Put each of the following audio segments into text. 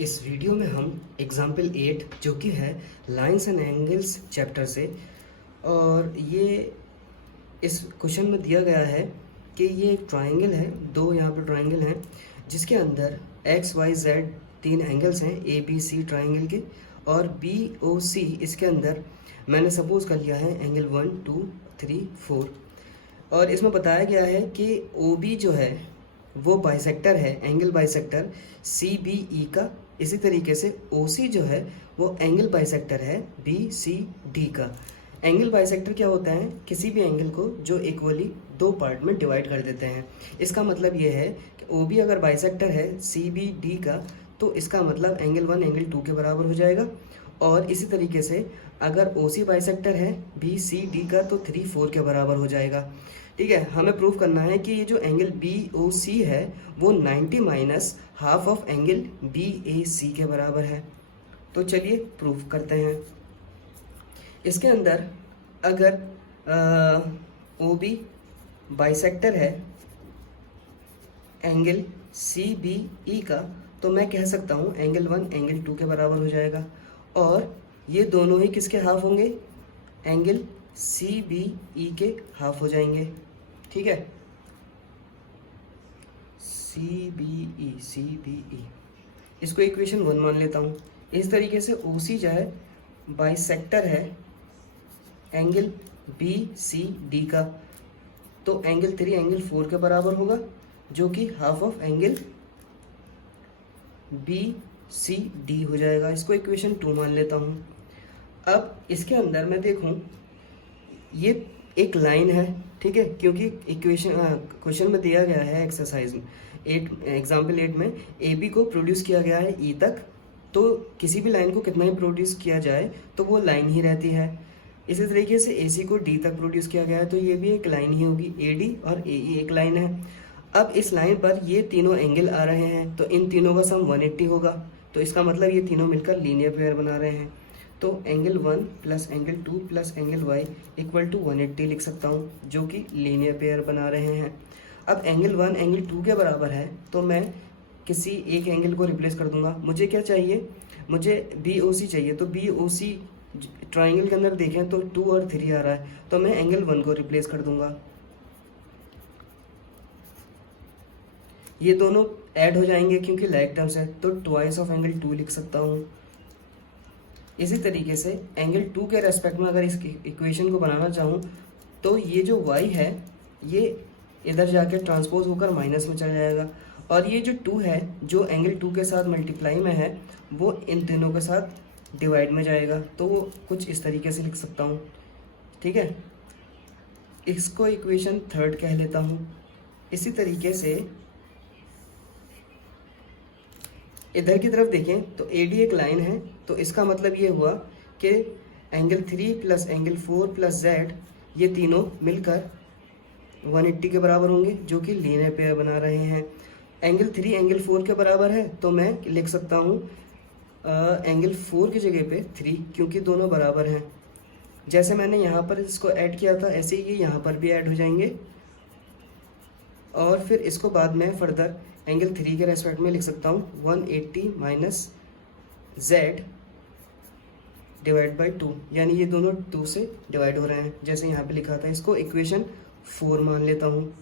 इस वीडियो में हम एग्जाम्पल 8 जो कि है लाइंस एंड एंगल्स चैप्टर से, और ये इस क्वेश्चन में दिया गया है कि ये एक ट्राइंगल है, दो यहाँ पर ट्राइंगल हैं जिसके अंदर एक्स वाई जेड तीन एंगल्स हैं ए बी सी ट्राइंगल के, और बी ओ सी इसके अंदर मैंने सपोज कर लिया है एंगल 1 2 3 4। और इसमें बताया गया है कि ओ बी जो है वो बाइसेक्टर है, angle bisector C B E का। इसी तरीके से ओ सी जो है वो एंगल बाइसेक्टर है बी सी डी का। एंगल बाइसेक्टर क्या होता है? किसी भी एंगल को जो इक्वली दो पार्ट में डिवाइड कर देते हैं। इसका मतलब ये है कि ओ बी अगर बाइसेक्टर है सी बी डी का, तो इसका मतलब एंगल 1 एंगल 2 के बराबर हो जाएगा। और इसी तरीके से अगर ओ सी बाइसेक्टर है बी सी डी का, तो 3 4 के बराबर हो जाएगा। ठीक है, हमें प्रूव करना है कि ये जो एंगल बी ओ सी है वो 90 minus half of angle B A C के बराबर है। तो चलिए प्रूव करते हैं। इसके अंदर अगर ओ बी बाइसेक्टर है एंगल सी बी ई का, तो मैं कह सकता हूँ एंगल 1 एंगल 2 के बराबर हो जाएगा। और ये दोनों ही किसके हाफ होंगे? एंगल सी बी ई के हाफ हो जाएंगे। ठीक है, सी बी ई इसको इक्वेशन 1 मान लेता हूँ। इस तरीके से ओ सी जो है बाइसेक्टर है एंगल बी सी डी का, तो एंगल 3 एंगल 4 के बराबर होगा, जो कि half of angle B C D हो जाएगा। इसको इक्वेशन 2 मान लेता हूँ। अब इसके अंदर मैं देखूँ, ये एक लाइन है, ठीक है, क्योंकि इक्वेशन क्वेश्चन में दिया गया है एक्सरसाइज में एग्जाम्पल 8 में ए बी को प्रोड्यूस किया गया है ई तक, तो किसी भी लाइन को कितना ही प्रोड्यूस किया जाए तो वो लाइन ही रहती है। इसी तरीके से ए सी को डी तक प्रोड्यूस किया गया है, तो ये भी एक लाइन ही होगी। ए डी और ए ई एक लाइन है। अब इस लाइन पर ये तीनों एंगल आ रहे हैं, तो इन तीनों का सम 180 होगा। तो इसका मतलब ये तीनों मिलकर लीनियर पेयर बना रहे हैं। तो angle 1 plus angle 2 plus angle Y equal to 180 लिख सकता हूँ, जो कि लीनियर पेयर बना रहे हैं। अब एंगल 1 एंगल 2 के बराबर है, तो मैं किसी एक एंगल को रिप्लेस कर दूंगा। मुझे क्या चाहिए? मुझे बी ओ सी चाहिए। तो बी ओ सी ट्राइंगल के अंदर देखें तो 2 और 3 आ रहा है, तो मैं एंगल 1 को रिप्लेस कर दूंगा। ये दोनों ऐड हो जाएंगे क्योंकि लाइक टर्म्स है, तो ट्वाइस ऑफ एंगल 2 लिख सकता हूँ। इसी तरीके से एंगल 2 के रेस्पेक्ट में अगर इस इक्वेशन को बनाना चाहूँ, तो ये जो y है ये इधर जाके ट्रांसपोज होकर माइनस में चला जाएगा, और ये जो 2 है जो एंगल 2 के साथ मल्टीप्लाई में है वो इन तीनों के साथ डिवाइड में जाएगा। तो वो कुछ इस तरीके से लिख सकता हूँ। ठीक है, इसको इक्वेशन 3 कह लेता हूँ। इसी तरीके से इधर की तरफ देखें तो ए डी एक लाइन है, तो इसका मतलब ये हुआ कि angle 3 plus angle 4 plus Z ये तीनों मिलकर 180 के बराबर होंगे, जो कि लीनियर पेयर बना रहे हैं। एंगल 3 एंगल 4 के बराबर है, तो मैं लिख सकता हूँ एंगल 4 की जगह पे 3, क्योंकि दोनों बराबर हैं। जैसे मैंने यहाँ पर इसको ऐड किया था, ऐसे ही यहाँ पर भी ऐड हो जाएंगे। और फिर इसको बाद में फर्दर एंगल 3 के रेस्पेक्ट में लिख सकता हूँ 180 माइनस जेड डिवाइड बाई 2, यानी ये दोनों 2 से डिवाइड हो रहे हैं जैसे यहाँ पे लिखा था। इसको इक्वेशन 4 मान लेता हूँ।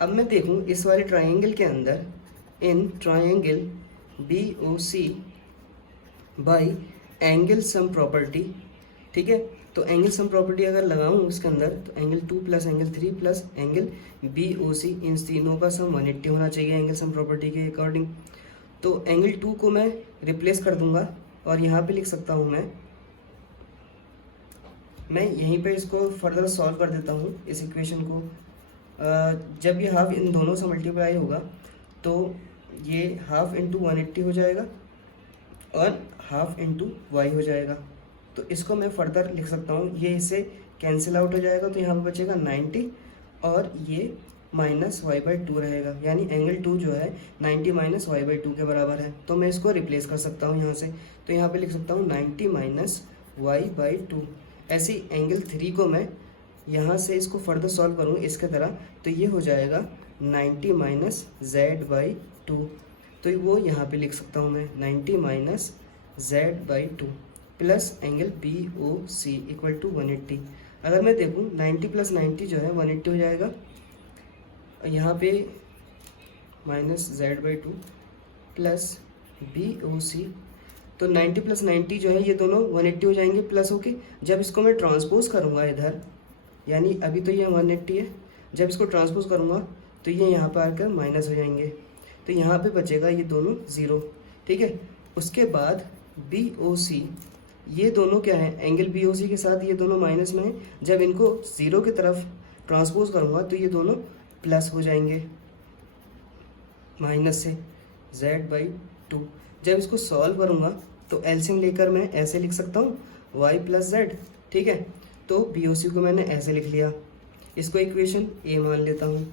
अब मैं देखूँ इस वाले ट्राइंगल के अंदर, in triangle B O C by angle sum property, ठीक है, तो एंगल सम प्रॉपर्टी अगर लगाऊं उसके अंदर, तो angle 2 plus angle 3 plus angle B O C इन तीनों का सम 180 होना चाहिए एंगल सम प्रॉपर्टी के अकॉर्डिंग। तो एंगल 2 को मैं रिप्लेस कर दूंगा, और यहाँ पे लिख सकता हूँ मैं यहीं पे इसको फर्दर सॉल्व कर देता हूँ इस इक्वेशन को। जब ये हाफ इन दोनों से मल्टीप्लाई होगा तो ये हाफ इंटू 180 हो जाएगा और हाफ इंटू वाई हो जाएगा। तो इसको मैं फर्दर लिख सकता हूँ, ये इससे कैंसिल आउट हो जाएगा, तो यहाँ पे बचेगा 90 और ये माइनस वाई बाई 2 रहेगा, यानी एंगल 2 जो है 90 माइनस वाई बाई 2 के बराबर है। तो मैं इसको रिप्लेस कर सकता हूँ यहाँ से, तो यहाँ पे लिख सकता हूँ 90 माइनस वाई बाई 2। ऐसी एंगल 3 को मैं यहाँ से इसको फर्दर सॉल्व करूँ इसके तरह, तो ये हो जाएगा 90 माइनस जेड बाई 2। तो वो यहाँ पे लिख सकता हूँ मैं 90 minus Z/2 plus angle BOC equal to 180। अगर मैं देखूँ 90 प्लस 90 जो है 180 हो जाएगा, यहाँ पे माइनस Z/2 प्लस BOC, तो 90 प्लस 90 जो है ये दोनों 180 हो जाएंगे प्लस होके। जब इसको मैं ट्रांसपोज करूँगा इधर, यानी अभी तो ये 180 है, जब इसको ट्रांसपोज करूँगा तो ये यहाँ पर आकर माइनस हो जाएंगे, तो यहाँ पे बचेगा ये दोनों ज़ीरो। ठीक है, उसके बाद BOC, ये दोनों क्या है, एंगल BOC के साथ ये दोनों माइनस में है, जब इनको ज़ीरो की तरफ ट्रांसपोज करूँगा तो ये दोनों प्लस हो जाएंगे माइनस से Z/2। जब इसको सॉल्व करूँगा तो एलसीएम लेकर मैं ऐसे लिख सकता हूँ y प्लस जेड। ठीक है, तो BOC को मैंने ऐसे लिख लिया, इसको इक्वेशन A मान लेता हूँ।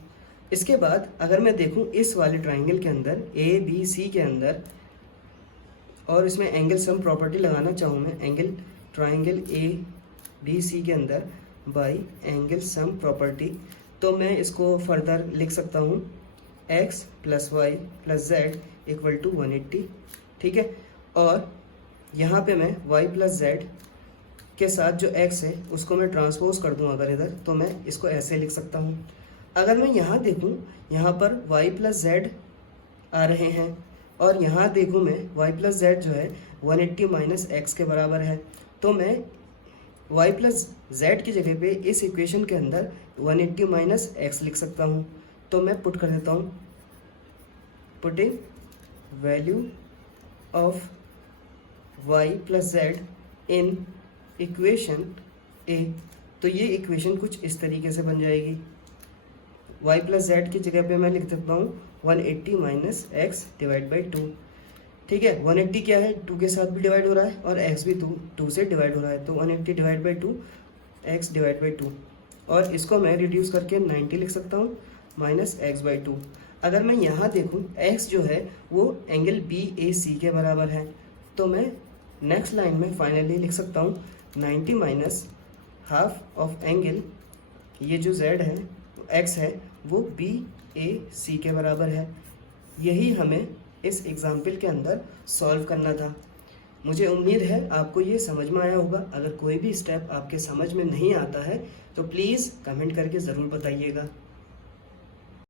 इसके बाद अगर मैं देखूँ इस वाले ट्राइंगल के अंदर ABC के अंदर, और इसमें एंगल सम प्रॉपर्टी लगाना चाहूँ मैं, एंगल ट्राइंगल ABC के अंदर बाय एंगल सम प्रॉपर्टी, तो मैं इसको फर्दर लिख सकता हूँ x plus Y plus Z equal to 180। ठीक है, और यहाँ पे मैं y प्लस जेड के साथ जो x है उसको मैं ट्रांसपोज कर दूँ अगर इधर, तो मैं इसको ऐसे लिख सकता हूँ। अगर मैं यहाँ देखूँ, यहाँ पर y प्लस जेड आ रहे हैं, और यहाँ देखूँ मैं y प्लस जेड जो है 180 माइनस एक्स के बराबर है, तो मैं y प्लस जेड की जगह पे इस इक्वेशन के अंदर 180 माइनस एक्स लिख सकता हूँ। तो मैं पुट कर देता हूँ, putting value of y plus Z in equation A, तो ये इक्वेशन कुछ इस तरीके से बन जाएगी। y प्लस जेड की जगह पे मैं लिख सकता हूँ 180 माइनस एक्स डिवाइड बाई 2। ठीक है, 180 क्या है, 2 के साथ भी डिवाइड हो रहा है और x भी 2 से डिवाइड हो रहा है, तो 180 divide by 2 x divide by 2, और इसको मैं रिड्यूस करके 90 लिख सकता हूँ माइनस x/2। अगर मैं यहाँ देखूँ x जो है वो एंगल BAC के बराबर है, तो मैं नेक्स्ट लाइन में फाइनली लिख सकता हूँ 90 माइनस हाफ ऑफ एंगल, ये जो z है x है वो BAC के बराबर है। यही हमें इस एग्जाम्पल के अंदर सॉल्व करना था। मुझे उम्मीद है आपको ये समझ में आया होगा। अगर कोई भी स्टेप आपके समझ में नहीं आता है तो प्लीज़ कमेंट करके ज़रूर बताइएगा।